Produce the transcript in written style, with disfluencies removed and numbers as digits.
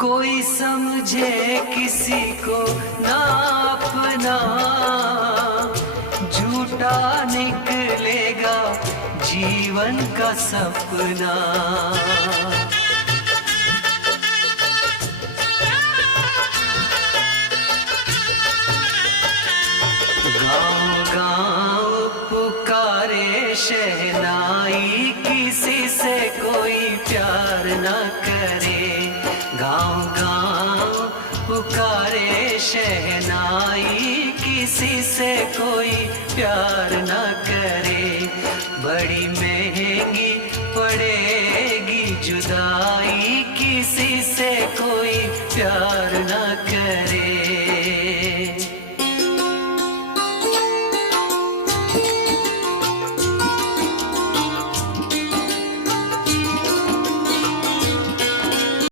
कोई समझे किसी को ना अपना, झूठा निकलेगा जीवन का सपना। गाँव गाँव पुकारे शहनाई, किसी से कोई प्यार न करे। गाँव गाँव पुकारे शहनाई, किसी से कोई प्यार न करे। बड़ी महंगी पड़ेगी जुदाई, किसी से कोई प्यार न करे।